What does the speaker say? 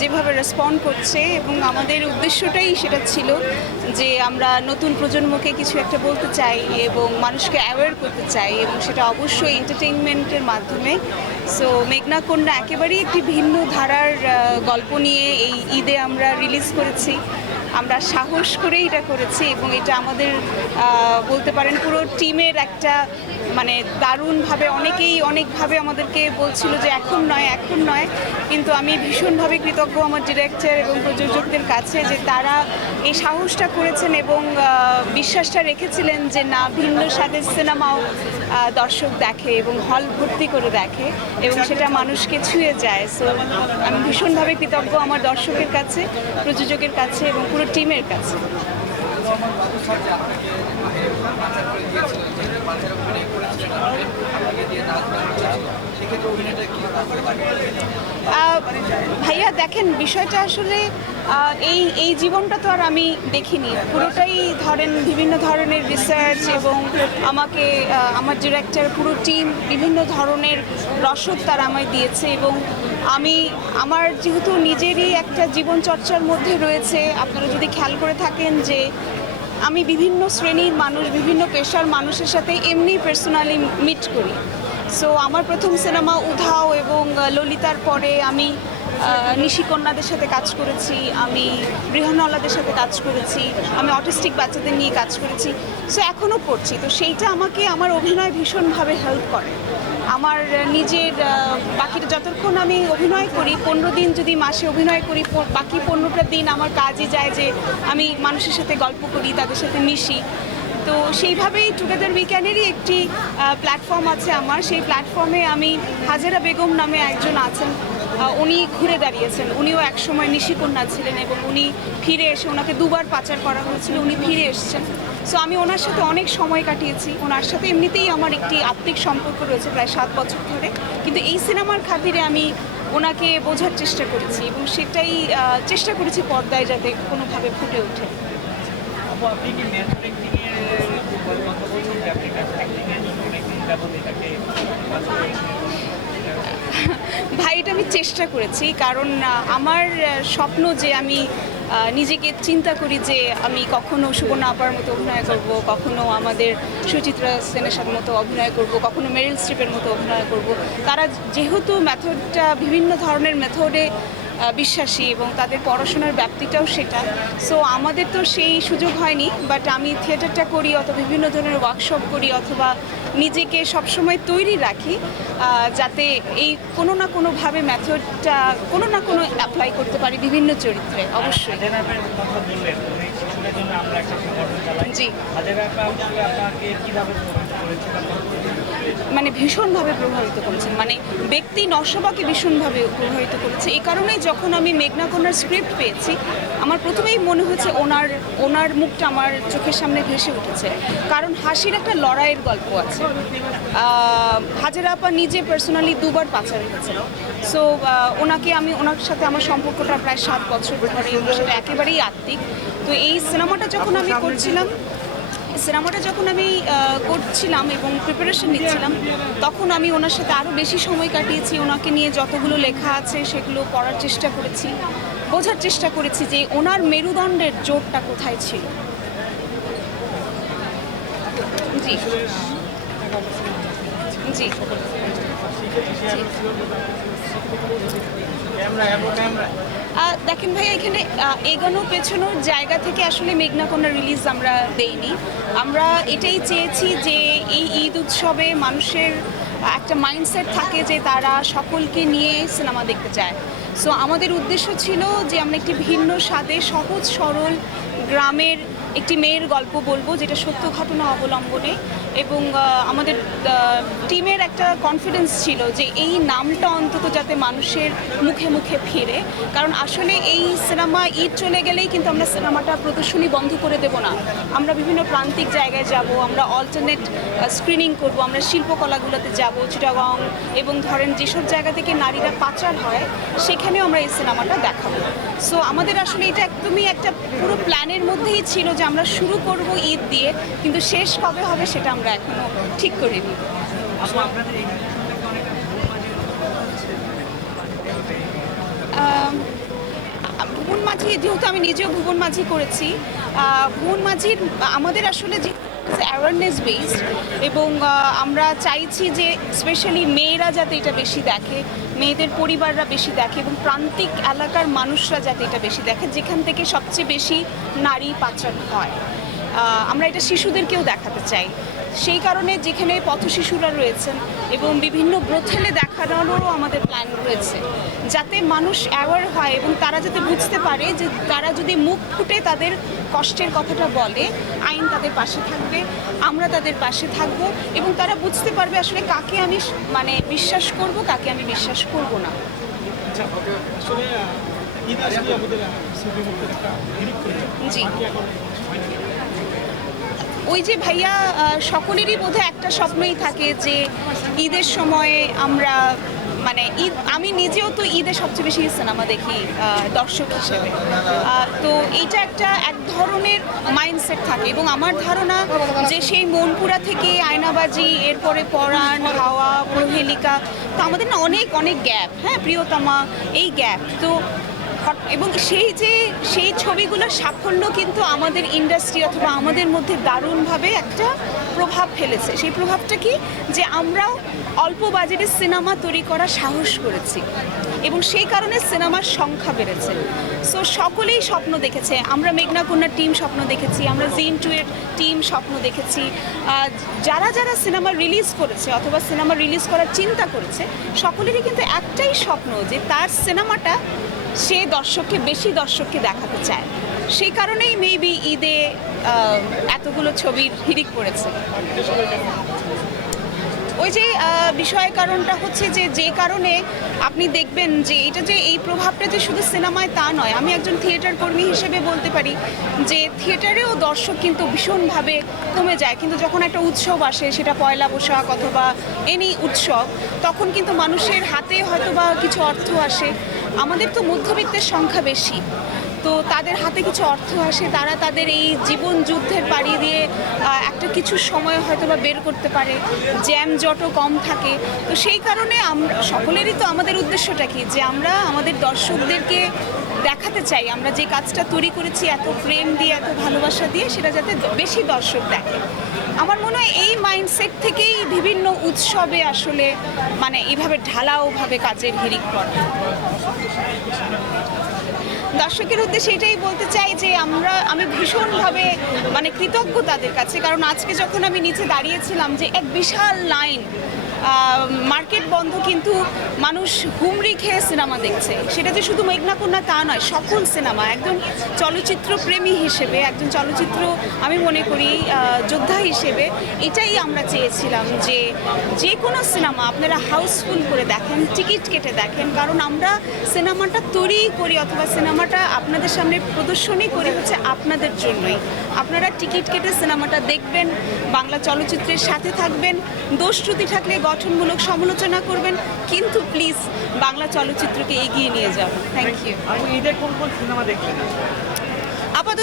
যেভাবে রেসপন্ড করছে এবং আমাদের উদ্দেশ্যটাই সেটা ছিল যে আমরা নতুন প্রজন্মকে কিছু একটা বলতে চাই এবং মানুষকে অ্যাওয়্যার করতে চাই এবং সেটা অবশ্যই এন্টারটেইনমেন্টের মাধ্যমে। সো মেঘনা কন্যা একেবারেই একটি ভিন্ন ধারার গল্প নিয়ে এই ঈদে আমরা রিলিজ করেছি। আমরা সাহস করে এটা করেছি এবং এটা আমাদের বলতে পারেন পুরো টিমের একটা মানে দারুণভাবে অনেকেই অনেকভাবে আমাদেরকে বলছিল যে এখন নয় এখন নয়। কিন্তু আমি ভীষণভাবে কৃতজ্ঞ আমার ডিরেক্টর এবং প্রযোজকদের কাছে যে তারা এই সাহসটা করেছেন এবং বিশ্বাসটা রেখেছিলেন যে না, ভিন্ন স্বাদের সিনেমাও দর্শক দেখে এবং হল ভর্তি করে দেখে এবং সেটা মানুষকে ছুঁয়ে যায়। সো আমি ভীষণভাবে কৃতজ্ঞ আমার দর্শকের কাছে, প্রযোজকের কাছে এবং পুরো টিমের কাছে ভাইয়া, দেখেন, বিষয়টা আসলে এই এই জীবনটা তো আর আমি দেখিনি। পুরোটাই ধরেন বিভিন্ন ধরনের রিসার্চ এবং আমাকে আমার ডিরেক্টর পুরো টিম বিভিন্ন ধরনের রসদ তারা আমায় দিয়েছে এবং আমি আমার যেহেতু নিজেরই একটা জীবন চর্চার মধ্যে রয়েছে, আপনারা যদি খেয়াল করে থাকেন যে আমি বিভিন্ন শ্রেণির মানুষ, বিভিন্ন পেশার মানুষের সাথে এমনি পার্সোনালি মিট করি। সো আমার প্রথম সিনেমা উধাও এবং ললিতার পরে আমি নিশিকন্যাদের সাথে কাজ করেছি, আমি গৃহনলাদের সাথে কাজ করেছি, আমি অটিস্টিক বাচ্চাদের নিয়ে কাজ করেছি। সো এখনও করছি। তো সেইটা আমাকে আমার অভিনয় ভীষণভাবে হেল্প করে। আমার নিজের বাকিটা যতক্ষণ আমি অভিনয় করি, পনেরো দিন যদি মাসে অভিনয় করি বাকি পনেরোটা দিন আমার কাজই যায় যে আমি মানুষের সাথে গল্প করি, তাদের সাথে মিশি। তো সেইভাবেই টুগেদার উইকেন্ডেরই একটি প্ল্যাটফর্ম আছে আমার। সেই প্ল্যাটফর্মে আমি হাজারা বেগম নামে একজন আছেন। উনি ঘুরে দাঁড়িয়েছেন। উনিও একসময় নিশিকন্যা ছিলেন এবং উনি ফিরে এসে ওনাকে দুবার পাচার করা হয়েছিল। উনি ফিরে এসেছেন। সো আমি ওনার সাথে অনেক সময় কাটিয়েছি। ওনার সাথে এমনিতেই আমার একটি আত্মিক সম্পর্ক রয়েছে প্রায় সাত বছর ধরে। কিন্তু এই সিনেমার খাতিরে আমি ওনাকে বোঝার চেষ্টা করেছি এবং সেটাই চেষ্টা করেছি পর্দায় যাতে কোনোভাবে ফুটে ওঠে? ভাই এটা আমি চেষ্টা করেছি। কারণ আমার স্বপ্ন যে আমি নিজেকে চিন্তা করি যে আমি কখনো সুবর্ণা আপার মতো অভিনয় করব, কখনো আমাদের সুচিত্রা সেনের সাথে মতো অভিনয় করব, কখনো মেরিল স্ট্রিপের মতো অভিনয় করব। তারা যেহেতু মেথডটা বিভিন্ন ধরনের মেথডে বিশ্বাসী এবং তাদের পড়াশোনার ব্যাপ্তিটাও সেটা। সো আমাদের তো সেই সুযোগ হয়নি বাট আমি থিয়েটারটা করি অথবা বিভিন্ন ধরনের ওয়ার্কশপ করি অথবা নিজেকে সবসময় তৈরি রাখি যাতে এই কোনো না কোনোভাবে মেথডটা কোনো না কোনো অ্যাপ্লাই করতে পারি বিভিন্ন চরিত্রে অবশ্যই। জি। মানে ভীষণভাবে প্রভাবিত করেছেন মানে ব্যক্তি নশবাকে ভীষণভাবে প্রভাবিত করেছে। এই কারণেই যখন আমি মেঘনা কন্যার স্ক্রিপ্ট পেয়েছি আমার প্রথমেই মনে হয়েছে ওনার ওনার মুখটা আমার চোখের সামনে ভেসে উঠেছে। কারণ হাসির একটা লড়াইয়ের গল্প আছে। হাজারা আপা নিজে পার্সোনালি দুবার পাচার হয়েছে সো ওনাকে আমি ওনার সাথে আমার সম্পর্কটা প্রায় সাত বছর ধরে সেটা একেবারেই আত্মিক। তো এই সিনেমাটা যখন আমি করছিলাম সিনেমাটা যখন আমি করছিলাম এবং প্রিপারেশন নিচ্ছিলাম, তখন আমি ওনার সাথে আরও বেশি সময় কাটিয়েছি। ওনাকে নিয়ে যতগুলো লেখা আছে সেগুলো পড়ার চেষ্টা করেছি। বোঝার চেষ্টা করেছি যে ওনার মেরুদণ্ডের জোরটা কোথায় ছিল। জি। জি। Camera camera. দেখেন ভাই, এখানে এগোনো পেছনোর জায়গা থেকে আসলে মেঘনা কন্যা রিলিজ আমরা দেইনি। আমরা এটাই চেয়েছি যে এই ঈদ উৎসবে মানুষের একটা মাইন্ডসেট থাকে যে তারা সকলকে নিয়ে সিনেমা দেখতে চায়। সো আমাদের উদ্দেশ্য ছিল যে আমরা একটি ভিন্ন স্বাদে সহজ সরল গ্রামের একটি মেয়ের গল্প বলব, যেটা সত্য ঘটনা অবলম্বনে এবং আমাদের টিমের একটা কনফিডেন্স ছিল যে এই নামটা অন্তত যাতে মানুষের মুখে মুখে ফিরে। কারণ আসলে এই সিনেমা ঈদ চলে গেলেই কিন্তু আমরা সিনেমাটা প্রদর্শনী বন্ধ করে দেব না। আমরা বিভিন্ন প্রান্তিক জায়গায় যাব, আমরা অল্টারনেট স্ক্রিনিং করব, আমরা শিল্পকলাগুলোতে যাব, চিটাগং এবং ধরেন যেসব জায়গা থেকে নারীরা পাচার হয়, সেখানেও আমরা এই সিনেমাটা দেখাবো। সো আমাদের আসলে এটা একদমই একটা পুরো প্ল্যানের মধ্যেই ছিল যে আমরা শুরু করব ঈদ দিয়ে কিন্তু শেষ কবে হবে সেটা আমরা এখনও ঠিক করিনি। আপু আপনাদের ভুবন মাঝি, যেহেতু আমি নিজেও ভুবন মাঝি করেছি ভুবন মাঝির, আমাদের আসলে যে অ্যাওয়ারনেস বেসড এবং আমরা চাইছি যে স্পেশালি মেয়েরা যাতে এটা বেশি দেখে, মেয়েদের পরিবাররা বেশি দেখে এবং প্রান্তিক এলাকার মানুষরা যাতে এটা বেশি দেখে, যেখান থেকে সবচেয়ে বেশি নারী পাচার হয়। আমরা এটা শিশুদেরকেও দেখাতে চাই। সেই কারণে যেখানে পথ শিশুরা রয়েছেন এবং বিভিন্ন ব্রথেলে দেখানোরও আমাদের প্ল্যান রয়েছে। যাতে মানুষ অ্যাওয়ার হয় এবং তারা যাতে বুঝতে পারে যে তারা যদি মুখ ফুটে তাদের কষ্টের কথাটা বলে আইন তাদের পাশে থাকবে আমরা তাদের পাশে থাকব এবং তারা বুঝতে পারবে আসলে কাকে আমি মানে বিশ্বাস করব কাকে আমি বিশ্বাস করব না। আচ্ছা আসলে আহ, ঈদ আসলে আমাদের আহ, ছবি মুক্তির একটা হিরিক করে জি বাকি এখন ওই যে ভাইয়া সকলেরই বোধহয় একটা স্বপ্নই থাকে যে ঈদের সময়ে আমরা মানে ঈদ, আমি নিজেও তো ঈদে সবচেয়ে বেশি সিনেমা দেখি দর্শক হিসেবে। তো এইটা একটা এক ধরনের মাইন্ডসেট থাকে এবং আমার ধারণা যে সেই মনপুরা থেকে আয়নাবাজি, এরপরে পরাণ, হাওয়া প্রহেলিকা তো আমাদের না অনেক অনেক গ্যাপ হ্যাঁ প্রিয়তমা, এই গ্যাপ তো এবং সেই যে, সেই ছবিগুলোর সাফল্য কিন্তু আমাদের ইন্ডাস্ট্রি অথবা আমাদের মধ্যে দারুণভাবে একটা প্রভাব ফেলেছে। সেই প্রভাবটা কি? যে আমরাও অল্প বাজেটে সিনেমা তৈরি করা সাহস করেছি। এবং সেই কারণে সিনেমার সংখ্যা বেড়েছে। সো সকলেই স্বপ্ন দেখেছে। আমরা মেঘনা কন্যার টিম স্বপ্ন দেখেছি, আমরা জিন টু এর টিম স্বপ্ন দেখেছি। যারা যারা সিনেমা রিলিজ করেছে অথবা সিনেমা রিলিজ করার চিন্তা করেছে, সকলেরই কিন্তু একটাই স্বপ্ন যে তার সিনেমাটা সে দর্শককে, বেশি দর্শককে দেখাতে চায়। সেই কারণেই মেবি ঈদে এতগুলো ছবির হিরিক পড়েছে। ওই যে বিষয় কারণটা হচ্ছে যে যে কারণে আপনি দেখবেন যে, এটা যে এই প্রভাবটা যে শুধু সিনেমায় তা নয়, আমি একজন থিয়েটার কর্মী হিসেবে বলতে পারি যে, থিয়েটারেও দর্শক কিন্তু ভীষণভাবে কমে যায়। কিন্তু যখন একটা উৎসব আসে, সেটা পয়লা বৈশাখ অথবা এনি উৎসব, তখন কিন্তু মানুষের হাতে হয়তো বা কিছু অর্থ আসে। আমাদের তো মধ্যবিত্তের সংখ্যা বেশি। তো তাদের হাতে কিছু অর্থ আসে, তারা তাদের এই জীবন যুদ্ধের পাড়ি দিয়ে একটা কিছু সময় হয়তো বা বের করতে পারে, জ্যাম জটও কম থাকে। তো সেই কারণে আমরা সকলেরই তো আমাদের উদ্দেশ্যটা কি? যে আমরা আমাদের দর্শকদেরকে দেখাতে চাই, আমরা যে কাজটা তৈরি করেছি, এত প্রেম দিয়ে, এত ভালোবাসা দিয়ে, সেটা যাতে বেশি দর্শক দেখে। আমার মনে হয় এই মাইন্ডসেট থেকেই বিভিন্ন উৎসবে আসলে মানে এইভাবে ঢালাওভাবে কাজের হিরিক করা দর্শকের উদ্দেশ্যে এটাই বলতে চাই যে আমরা, আমি ভীষণভাবে মানে কৃতজ্ঞ তাদের কাছে, কারণ আজকে যখন আমি নিচে দাঁড়িয়েছিলাম যে এক বিশাল লাইন মার্কেট বন্ধ কিন্তু মানুষ হুমড়ি খেয়ে সিনেমা দেখছে। সেটা যে শুধু মেঘনা কন্যা তা নয়, সকল সিনেমা, একজন চলচ্চিত্র প্রেমী হিসেবে, একজন চলচ্চিত্র আমি মনে করি যোদ্ধা হিসেবে এটাই আমরা চেয়েছিলাম যে যে কোনো সিনেমা আপনারা হাউসফুল করে দেখেন, টিকিট কেটে দেখেন, কারণ আমরা সিনেমাটা তৈরি করি অথবা সিনেমাটা আপনাদের সামনে প্রদর্শনী করি হচ্ছে আপনাদের জন্যই। আপনারা টিকিট কেটে সিনেমাটা দেখবেন, বাংলা চলচ্চিত্রের সাথে থাকবেন, দোষ ত্রুটি থাকলে গঠনমূলক সমালোচনা করবেন কিন্তু প্লিজ বাংলা চলচ্চিত্রকে এগিয়ে নিয়ে যাবেন। থ্যাংক ইউ ঈদে কোন কোন সিনেমা দেখলেন? আপাতত